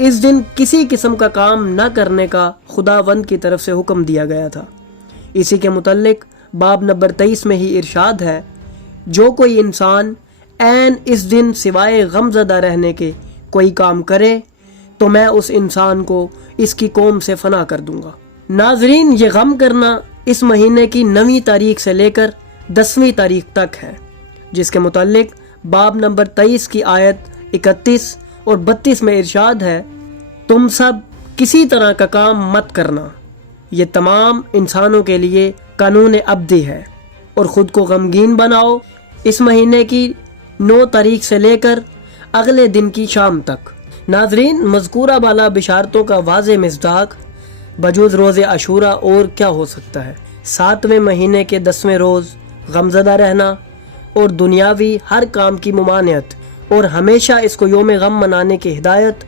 इस दिन किसी किस्म का काम न करने का खुदावंद की तरफ से हुक्म दिया गया था। इसी के मुतल्लिक बाब नंबर 23 में ही इरशाद है, जो कोई इंसान ऐन इस दिन सिवाय गमज़दा रहने के कोई काम करे तो मैं उस इंसान को इसकी कौम से फना कर दूंगा। नाजरीन, ये गम करना इस महीने की 9वीं तारीख से लेकर 10वीं तारीख तक है, जिसके मुतल्लिक बाब नंबर 23 की आयत 31 और 32 में इरशाद है, तुम सब किसी तरह का काम मत करना, ये तमाम इंसानों के लिए कानून अब्दी है, और ख़ुद को गमगीन बनाओ इस महीने की 9 तारीख से लेकर अगले दिन की शाम तक। नाजरीन, मज़कूरा बाला बिशारतों का वाज़े मिस्दाक बजूज़ रोज़े आशूरा और क्या हो सकता है। 7वें महीने के 10वें रोज़ गमज़दा रहना और दुनियावी हर काम की मुमानियत और हमेशा इसको योम गम मनाने की हिदायत